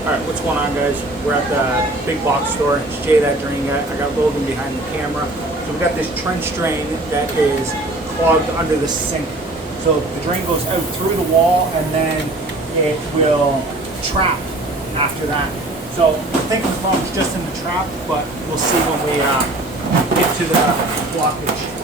Alright, what's going on, guys? We're at the big box store. It's Jay, that drain guy. I got Logan behind the camera. So we got this trench drain that is clogged under the sink. So the drain goes out through the wall and then it will trap after that. So I'm thinking the problem's just in the trap, but we'll see when we get to the blockage.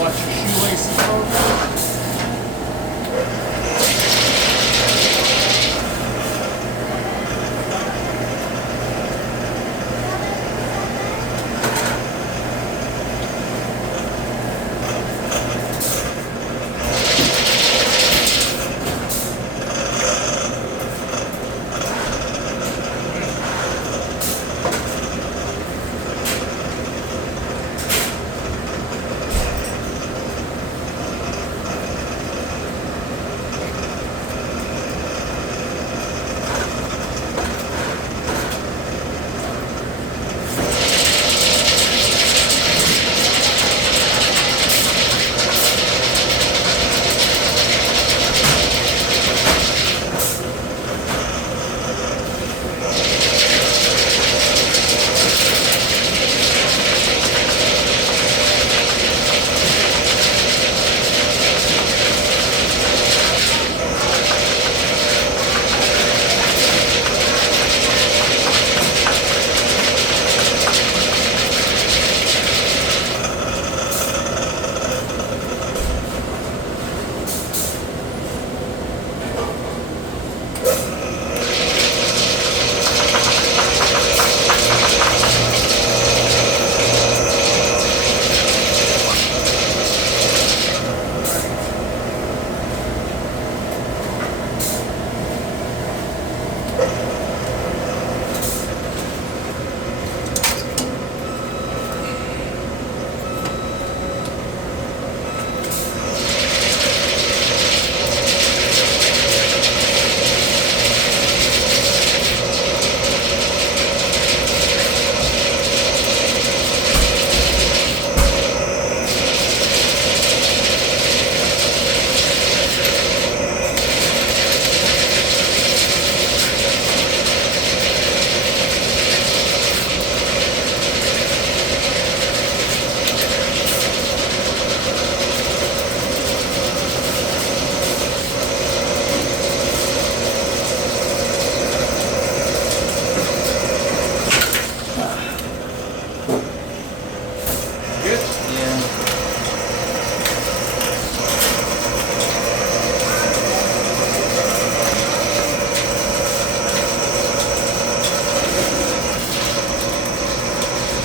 Watch your shoelaces, folks.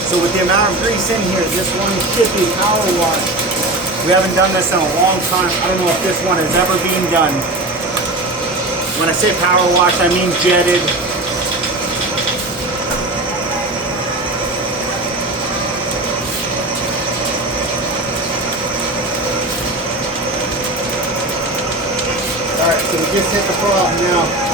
So with the amount of grease in here, this one should be power washed. We haven't done this in a long time. I don't know if this one has ever been done. When I say power wash, I mean jetted. Alright, so we just hit the problem now.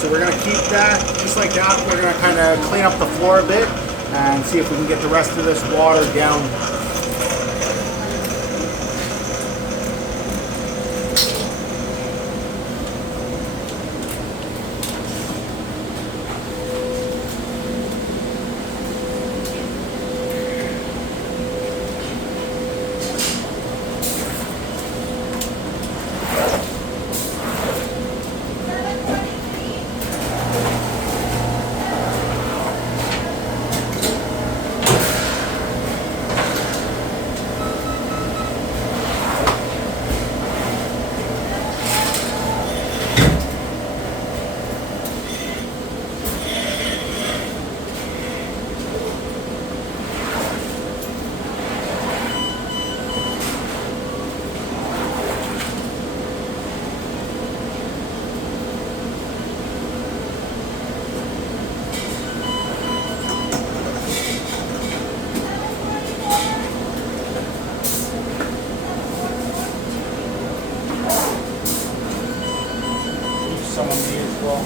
So we're going to keep that just like that. We're going to kind of clean up the floor a bit and see if we can get the rest of this water down. some on me as well.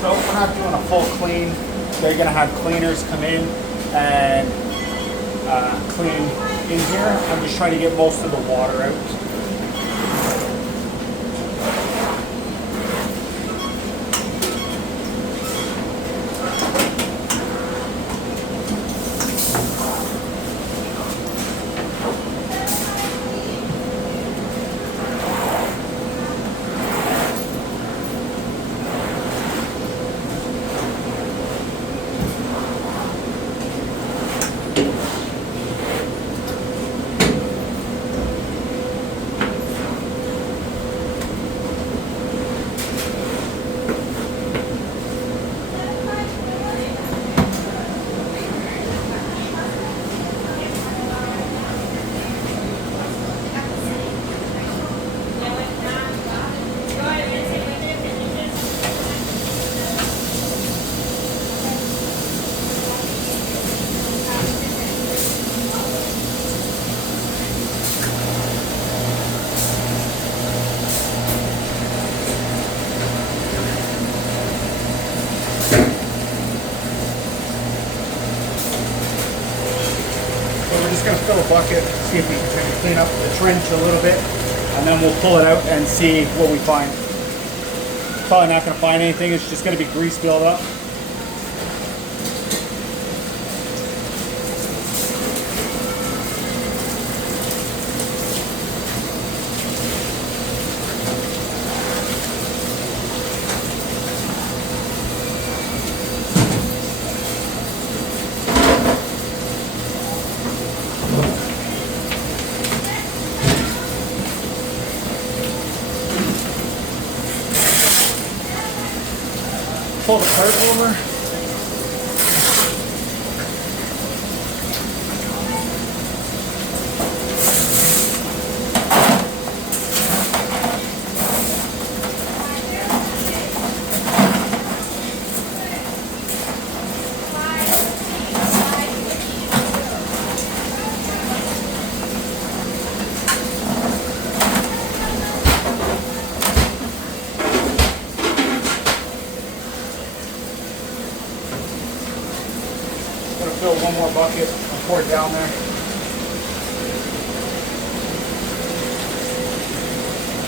So we're not doing a full clean. They're gonna have cleaners come in and clean in here. I'm just trying to get most of the water out. Just going to fill a bucket, see if we can clean up the trench a little bit, and then we'll pull it out and see what we find. Probably not going to find anything, it's just going to be grease buildup. Pull the cart over. Fill one more bucket and pour it down there.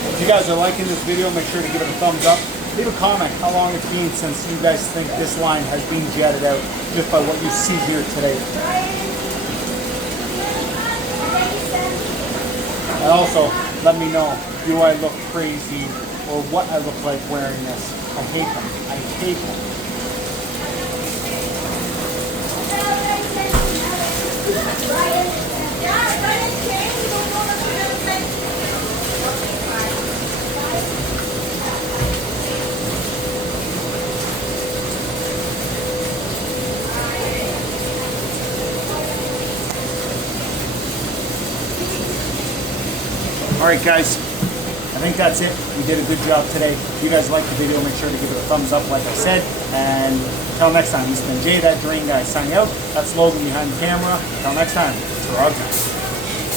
If you guys are liking this video, make sure to give it a thumbs up. Leave a comment how long it's been since you guys think this line has been jetted out just by what you see here today. And also, let me know, do I look crazy or what I look like wearing this? I hate them. I hate them. Alright guys, I think that's it. We did a good job today. If you guys liked the video, make sure to give it a thumbs up like I said. And until next time, this has been Jay, that Drain Guy, signing out. That's Logan behind the camera. Until next time, it's RIDGID.